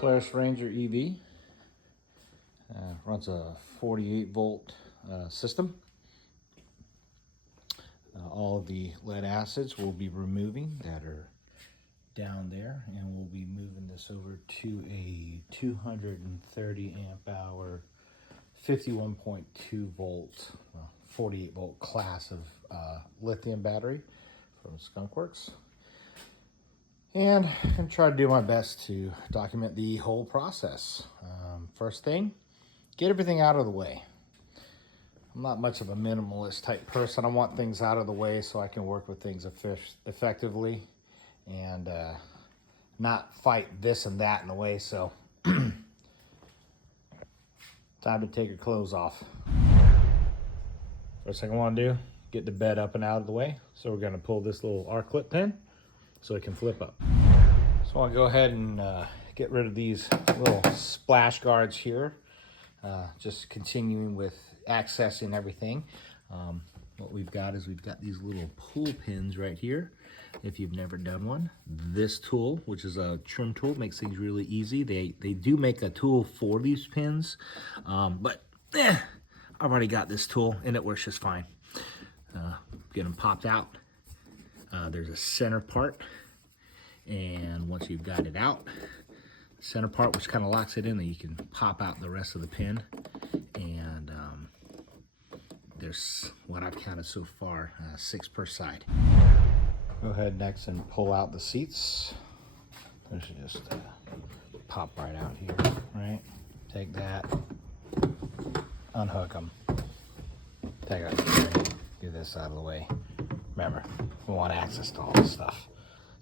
Polaris Ranger EV runs a 48 volt system. All of the lead acids we'll be removing that are down there, and we'll be moving this over to a 230 amp hour 51.2 volt 48 volt class of lithium battery from Skunkworks. And I'm going to try to do my best to document the whole process. First thing, get everything out of the way. I'm not much of a minimalist type person. I want things out of the way so I can work with things effectively and not fight this and that in the way. So time to take your clothes off. First thing I want to do, get the bed up and out of the way. So we're going to pull this little R-clip pin so it can flip up. So I'll go ahead and get rid of these little splash guards here. Just continuing with accessing everything. What we've got is we've got these little pull pins right here. If you've never done one, this tool, which is a trim tool, makes things really easy. They do make a tool for these pins, but I've already got this tool and it works just fine. Get them popped out. There's a center part, and once you've got it out, the center part, which kind of locks it in, then you can pop out the rest of the pin. And there's what I've counted so far, 6 per side. Go ahead next and pull out the seats. There's just pop right out here, right? Take that, unhook them, take it, get this out of the way. Remember, we want access to all this stuff.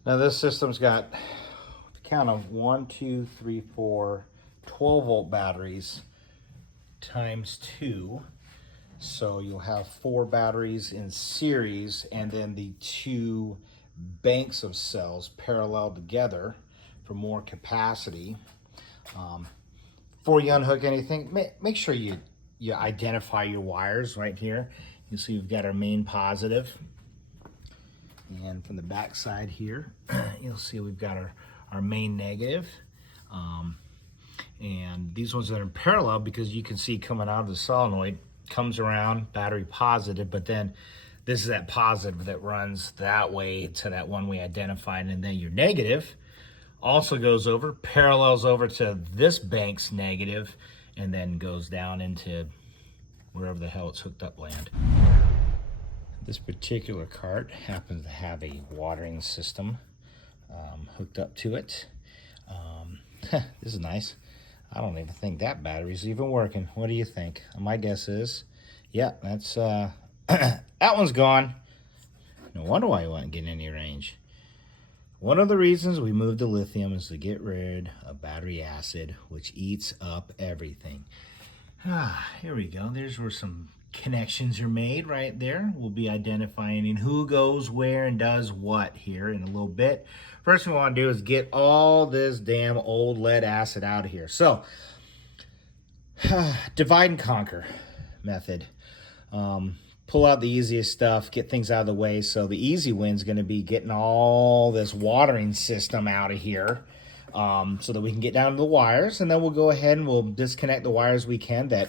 Now this system's got a count of 1, 2, 3, 4, 12 volt batteries times 2. So you'll have 4 batteries in series, and then the 2 banks of cells parallel together for more capacity. Before you unhook anything, make sure you identify your wires right here. You see we've got our main positive. And from the back side here, you'll see we've got our main negative. And these ones that are in parallel, because you can see coming out of the solenoid, comes around battery positive, but then this is that positive that runs that way to that one we identified, and then your negative also goes over, parallels over to this bank's negative, and then goes down into wherever the hell it's hooked up land. This particular cart happens to have a watering system hooked up to it. This is nice. I don't even think that battery's even working. What do you think? My guess is, yeah, that's that one's gone. No wonder why you wasn't getting any range. One of the reasons we moved to lithium is to get rid of battery acid, which eats up everything. Here we go. There's where some connections are made right there. We'll be identifying who goes where and does what here in a little bit. First thing we want to do is get all this damn old lead acid out of here. So, divide and conquer method. Pull out the easiest stuff, get things out of the way. So the easy win is going to be getting all this watering system out of here, so that we can get down to the wires, and then we'll go ahead and we'll disconnect the wires we can that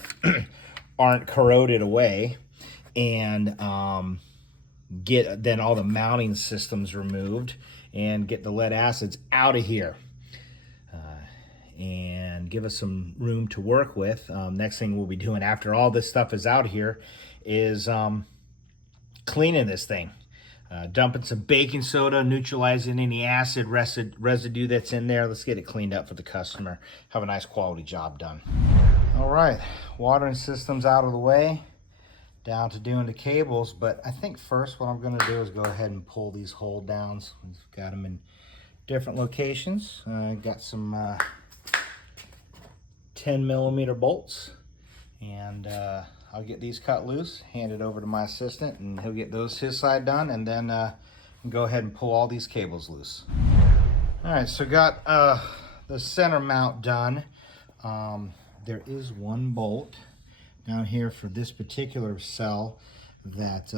aren't corroded away, and get then all the mounting systems removed and get the lead acids out of here, and give us some room to work with. Next thing we'll be doing after all this stuff is out of here is cleaning this thing. Dumping some baking soda, neutralizing any acid residue that's in there. Let's get it cleaned up for the customer. Have a nice quality job done. All right, watering system's out of the way. Down to doing the cables, but I think first what I'm gonna do is go ahead and pull these hold downs. We've got them in different locations. Got some 10 millimeter bolts, and I'll get these cut loose, hand it over to my assistant, and he'll get his side done, and then go ahead and pull all these cables loose. All right, so got the center mount done. There is one bolt down here for this particular cell that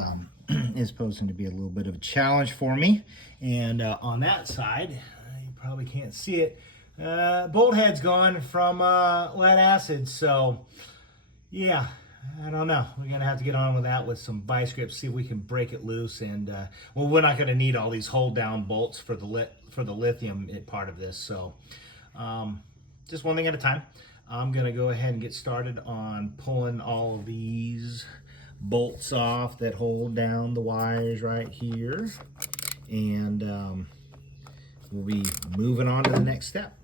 is posing to be a little bit of a challenge for me. And on that side, you probably can't see it, bolt head's gone from lead acid. So yeah, I don't know. We're gonna have to get on with that with some vice grips, see if we can break it loose. And well, we're not gonna need all these hold down bolts for the lithium part of this. So just one thing at a time. I'm gonna go ahead and get started on pulling all of these bolts off that hold down the wires right here, and we'll be moving on to the next step.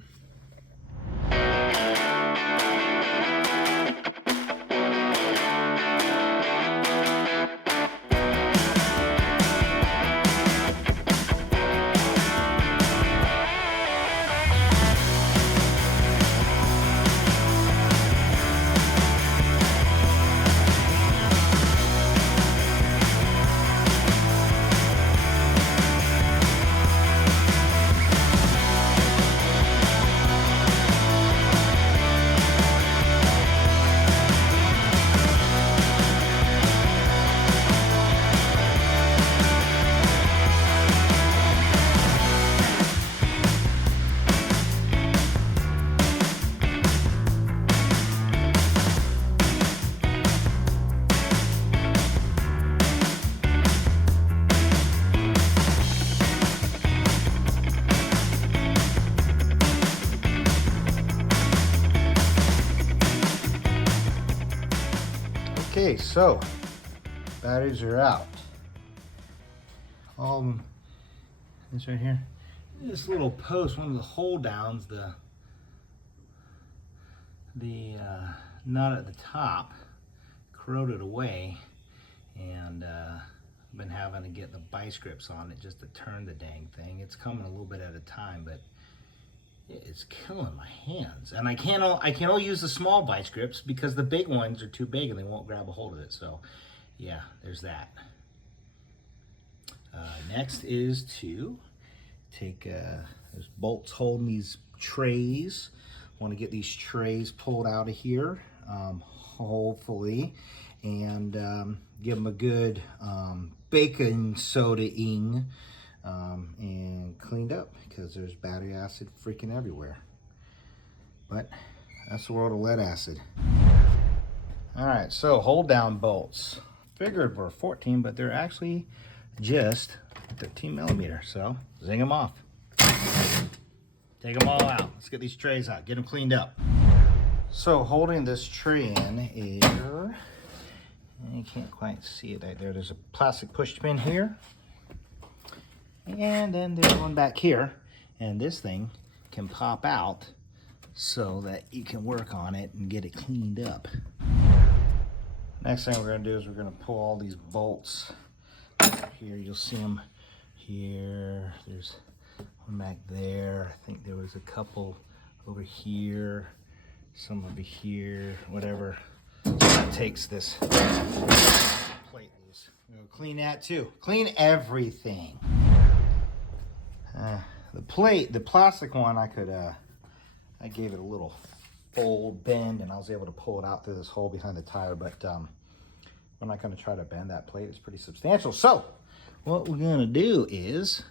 Okay, so batteries are out. This right here, this little post, one of the hold downs, the nut at the top corroded away, and I've been having to get the vice grips on it just to turn the dang thing. It's coming a little bit at a time, but it's killing my hands. And I can't only use the small vice grips because the big ones are too big and they won't grab a hold of it. So yeah, there's that. Next is to take there's bolts holding these trays. I want to get these trays pulled out of here, hopefully, and give them a good baking soda-ing and cleaned up, because there's battery acid freaking everywhere. But that's the world of lead acid. All right, so hold down bolts. Figured were 14, but they're actually just 13 millimeter. So zing them off. Take them all out. Let's get these trays out, get them cleaned up. So holding this tray in here, you can't quite see it right there. There's a plastic push pin here. And then there's one back here, and this thing can pop out so that you can work on it and get it cleaned up. Next thing we're going to do is we're going to pull all these bolts here. You'll see them here. There's one back there. I think there was a couple over here, some over here, whatever. So that takes this plate loose. We'll clean that too. Clean everything. The plastic one, I gave it a little fold bend, and I was able to pull it out through this hole behind the tire, but we're not going to try to bend that plate. It's pretty substantial. So what we're going to do is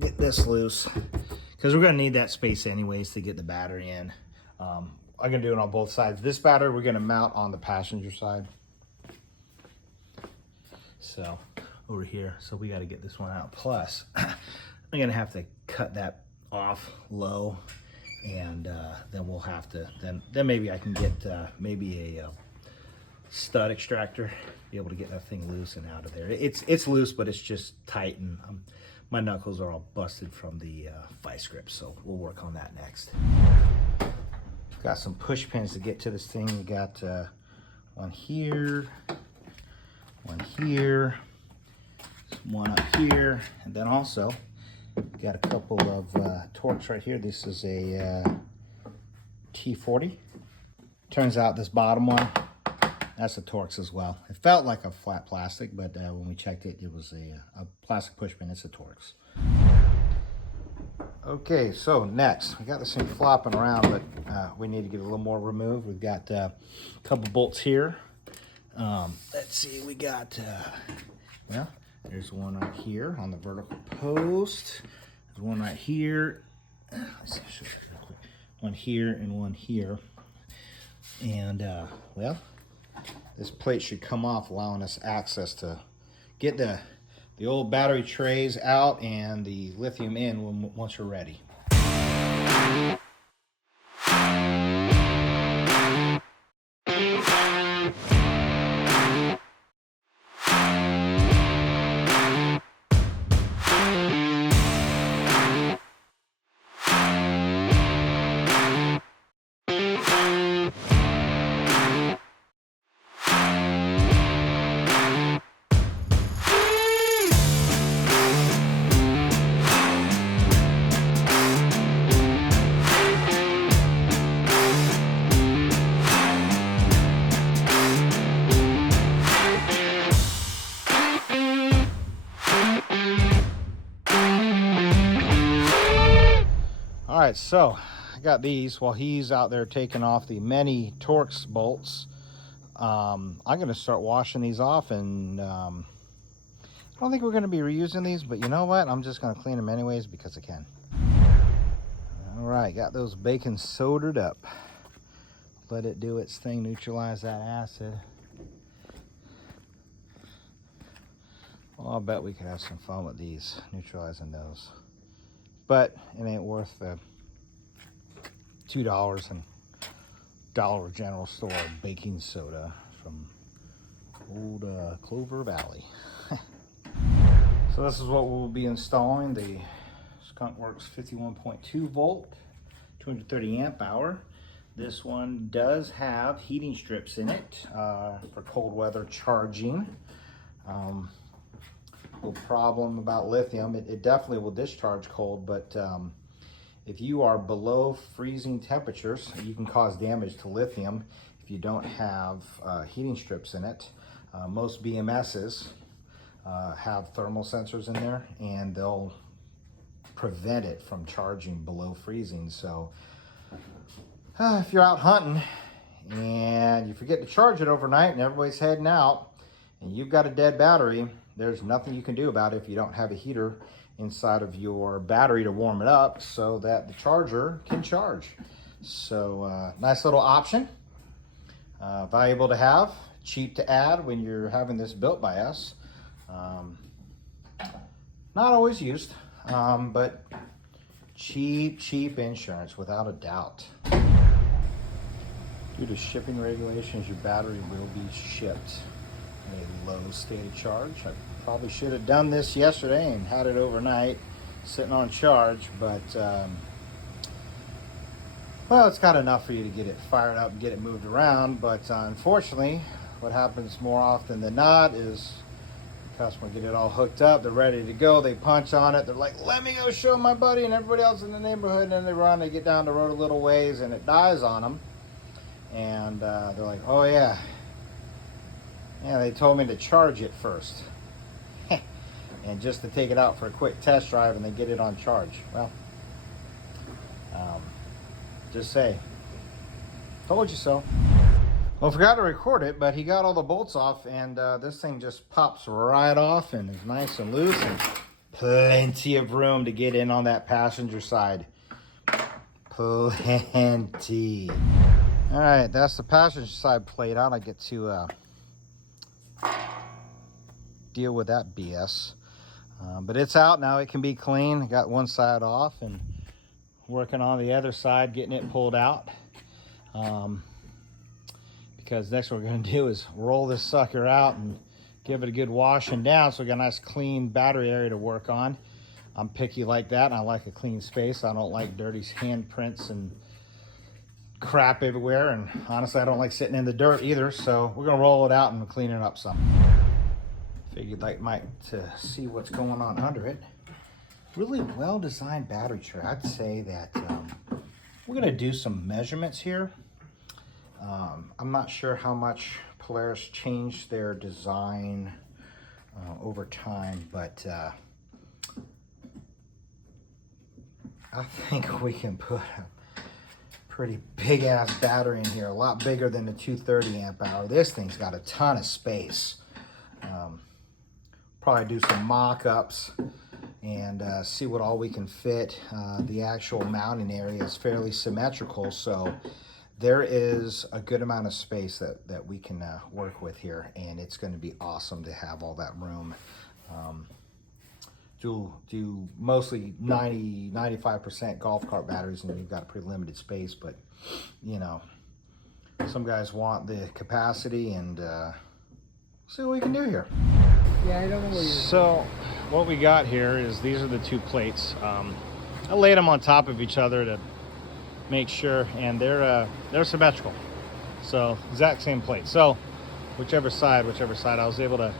get this loose, because we're going to need that space anyways to get the battery in. I'm going to do it on both sides. This battery we're going to mount on the passenger side. So over here, so we got to get this one out. Plus, I'm going to have to cut that off low, and then we'll have to, then maybe I can get maybe a stud extractor, be able to get that thing loose and out of there. It's loose, but it's just tight, and my knuckles are all busted from the vice grip, so we'll work on that next. Got some push pins to get to this thing. We got one here, one up here, and then also got a couple of Torx right here. This is a T40. Turns out this bottom one, that's a Torx as well. It felt like a flat plastic, but when we checked it, it was a plastic push pin. It's a Torx. Okay, so next, we got this thing flopping around, but we need to get a little more removed. We've got a couple bolts here. Let's see, we got, well, there's one right here on the vertical post. There's one right here let's see, show you real quick. One here and one here. And well, this plate should come off, allowing us access to get the old battery trays out and the lithium in once we're ready. All right, so I got these while he's out there taking off the many Torx bolts. I'm going to start washing these off, and I don't think we're going to be reusing these, but you know what? I'm just going to clean them anyways because I can. All right, got those bacon sodered up. Let it do its thing, neutralize that acid. Well, I'll bet we could have some fun with these, neutralizing those. But it ain't worth the $2 in Dollar General store baking soda from old Clover Valley. So this is what we'll be installing, the Skunk Works 51.2 volt, 230 amp hour. This one does have heating strips in it for cold weather charging. No problem about lithium, it definitely will discharge cold, but if you are below freezing temperatures, you can cause damage to lithium if you don't have heating strips in it. Most BMSs have thermal sensors in there, and they'll prevent it from charging below freezing. So if you're out hunting and you forget to charge it overnight and everybody's heading out and you've got a dead battery, there's nothing you can do about it if you don't have a heater inside of your battery to warm it up so that the charger can charge. So nice little option, valuable to have, cheap to add when you're having this built by us. Not always used, but cheap insurance without a doubt. Due to shipping regulations, your battery will be shipped in a low state of charge. I probably should have done this yesterday and had it overnight sitting on charge, but well, it's got enough for you to get it fired up and get it moved around. But unfortunately, what happens more often than not is the customer get it all hooked up, they're ready to go, they punch on it, they're like, let me go show my buddy and everybody else in the neighborhood, and then they run, they get down the road a little ways and it dies on them, and they're like, oh yeah, they told me to charge it first. And just to take it out for a quick test drive and then get it on charge. Well, just say, told you so. Well, I forgot to record it, but he got all the bolts off, and this thing just pops right off and is nice and loose, and plenty of room to get in on that passenger side. Plenty. All right, that's the passenger side plate out. I get to deal with that BS. But it's out now, it can be clean. Got one side off and working on the other side, getting it pulled out. Because next what we're gonna do is roll this sucker out and give it a good washing down so we got a nice clean battery area to work on. I'm picky like that, and I like a clean space. I don't like dirty handprints and crap everywhere, and honestly I don't like sitting in the dirt either, so we're gonna roll it out and clean it up some. Figured like might to see what's going on under it. Really well designed battery tray. I'd say that we're gonna do some measurements here. I'm not sure how much Polaris changed their design over time, but I think we can put a pretty big ass battery in here, a lot bigger than the 230 amp hour. This thing's got a ton of space. Probably do some mock-ups and see what all we can fit. The actual mounting area is fairly symmetrical, so there is a good amount of space that we can work with here, and it's going to be awesome to have all that room. Do mostly 95% golf cart batteries, and you've got a pretty limited space, but you know, some guys want the capacity, and see what we can do here. Yeah, I don't know what you're So what we got here is these are the two plates. I laid them on top of each other to make sure, and they're symmetrical, so exact same plate. So whichever side I was able to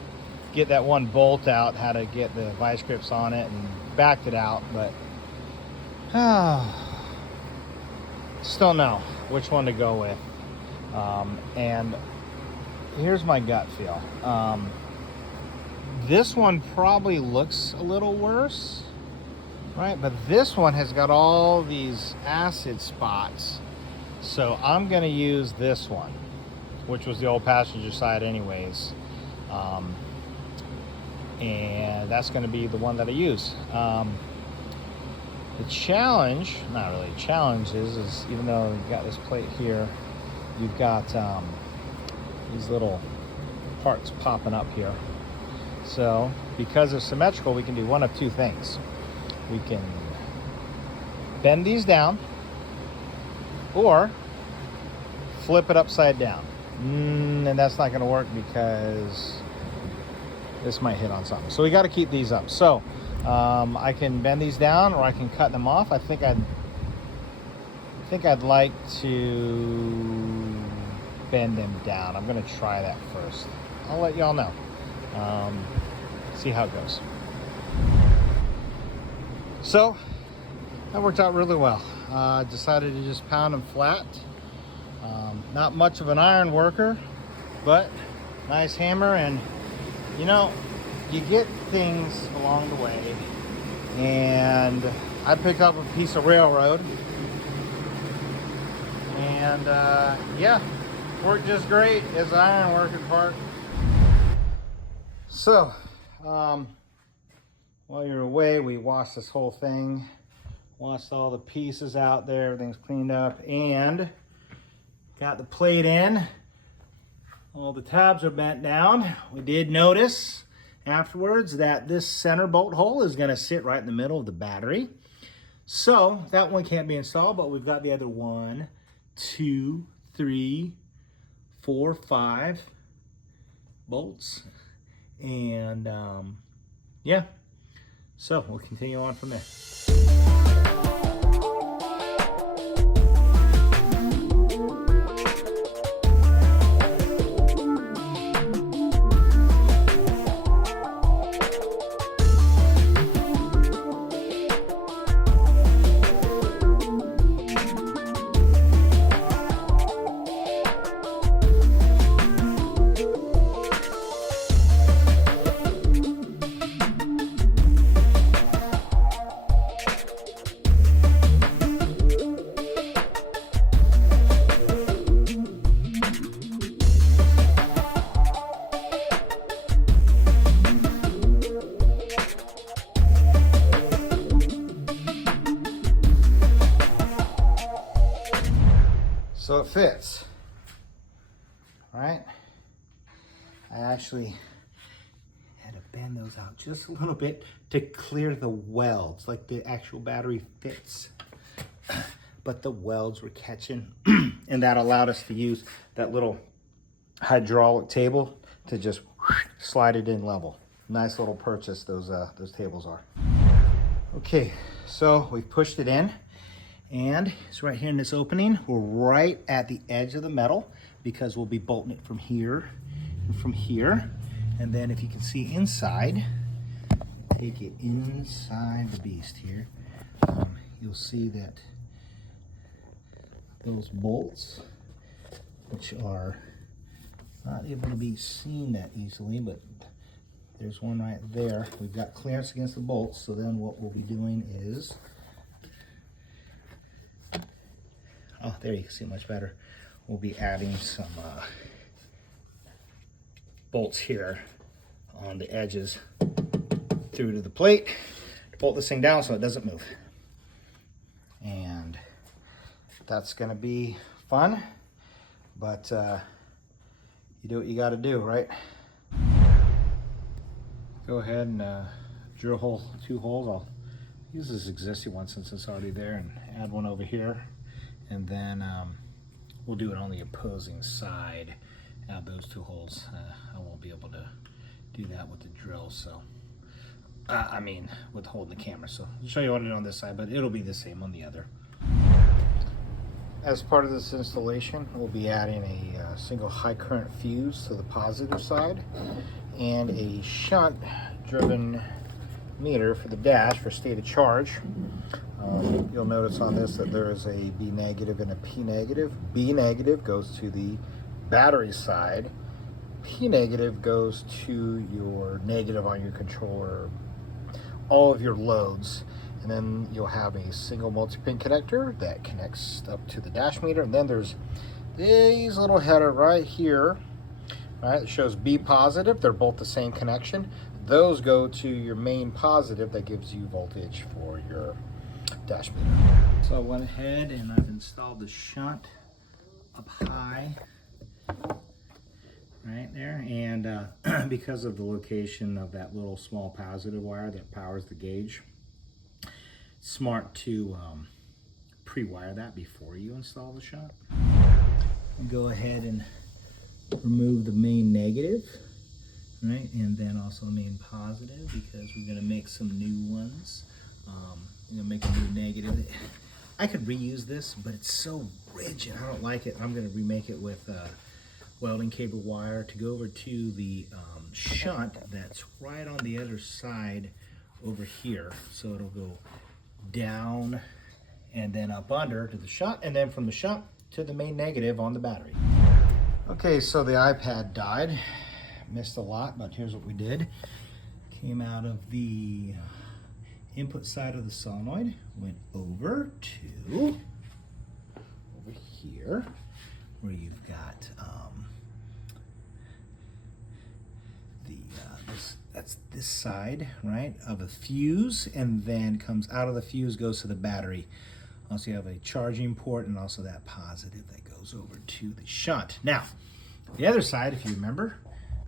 get that one bolt out, how to get the vice grips on it, and backed it out, but just don't know which one to go with. And here's my gut feel. This one probably looks a little worse, right? But this one has got all these acid spots, so I'm gonna use this one, which was the old passenger side anyways. And that's going to be the one that I use. The challenge, not really a challenge, is even though you've got this plate here, you've got these little parts popping up here. So because they're symmetrical, we can do one of two things. We can bend these down or flip it upside down. And that's not going to work because this might hit on something. So we got to keep these up. So I can bend these down or I can cut them off. I think I'd like to bend them down. I'm going to try that first. I'll let y'all know. See how it goes. So that worked out really well. Decided to just pound them flat. Not much of an iron worker, but nice hammer, and you know, you get things along the way, and I picked up a piece of railroad, and yeah, worked just great as an iron working part. So, while you're away, we washed this whole thing, washed all the pieces out there, everything's cleaned up, and got the plate in. All the tabs are bent down. We did notice afterwards that this center bolt hole is gonna sit right in the middle of the battery. So that one can't be installed, but we've got the other 1, 2, 3, 4, 5 bolts. And yeah, so we'll continue on from there. So it fits, all right? I actually had to bend those out just a little bit to clear the welds, like the actual battery fits. But the welds were catching, and that allowed us to use that little hydraulic table to just slide it in level. Nice little purchase those tables are. Okay, so we've pushed it in. And it's right here in this opening. We're right at the edge of the metal because we'll be bolting it from here and from here. And then if you can see inside, take it inside the beast here, you'll see that those bolts, which are not able to be seen that easily, but there's one right there. We've got clearance against the bolts, so then what we'll be doing is, oh, there you can see much better. We'll be adding some bolts here on the edges through to the plate to bolt this thing down so it doesn't move. And that's gonna be fun, but you do what you gotta do, right? Go ahead and drill hole 2 holes. I'll use this existing one since it's already there and add one over here. And then we'll do it on the opposing side. Add those 2 holes. I won't be able to do that with the drill, so I mean with holding the camera. So I'll show you what I did on this side, but it'll be the same on the other. As part of this installation, we'll be adding a single high current fuse to the positive side and a shunt driven meter for the dash for state of charge. You'll notice on this that there is a B negative and a P negative. B negative goes to the battery side. P negative goes to your negative on your controller, all of your loads. And then you'll have a single multi-pin connector that connects up to the dash meter. And then there's these little header right here, right? It shows B positive. They're both the same connection. Those go to your main positive that gives you voltage for your dash meter. So I went ahead and I've installed the shunt up high, right there. And because of the location of that little small positive wire that powers the gauge, smart to pre-wire that before you install the shunt. And go ahead and remove the main negative, right? And then also the main positive, because we're gonna make some new ones. I'm gonna make a new negative. I could reuse this, but it's so rigid. I don't like it. I'm gonna remake it with welding cable wire to go over to the shunt that's right on the other side over here. So it'll go down and then up under to the shunt, and then from the shunt to the main negative on the battery. Okay, so the iPad died. Missed a lot, but here's what we did. Came out of the input side of the solenoid, went over here where you've got that's this side, right, of a fuse, and then comes out of the fuse, goes to the battery. Also you have a charging port and also that positive that goes over to the shunt. Now, the other side, if you remember,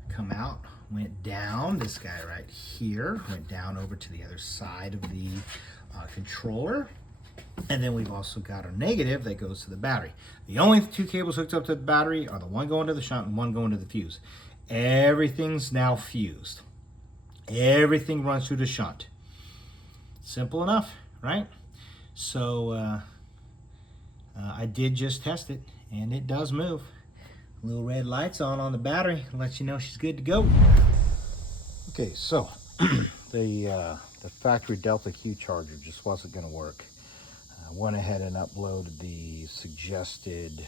come out, went down, this guy right here, went down over to the other side of the controller. And then we've also got our negative that goes to the battery. The only 2 cables hooked up to the battery are the one going to the shunt and one going to the fuse. Everything's now fused. Everything runs through the shunt. Simple enough, right? So I did just test it, and it does move. Little red lights on the battery lets you know she's good to go. Okay, so the factory Delta Q charger just wasn't going to work. I went ahead and uploaded the suggested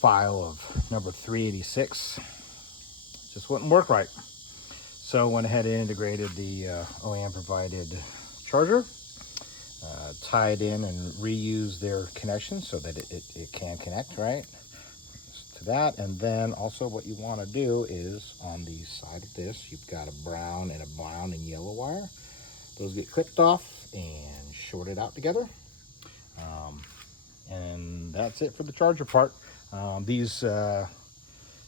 file of number 386. Just wouldn't work right. So went ahead and integrated the OEM provided charger, tied in and reused their connection so that it can connect right to that. And then also what you want to do is on the side of this, you've got a brown and yellow wire. Those get clipped off and shorted out together. And that's it for the charger part.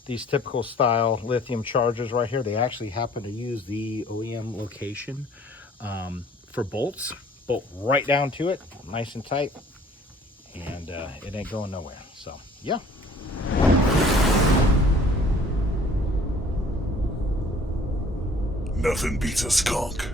These typical style lithium chargers right here, they actually happen to use the OEM location for bolts. Bolt right down to it, nice and tight, and it ain't going nowhere. So, yeah. Nothing beats a skunk.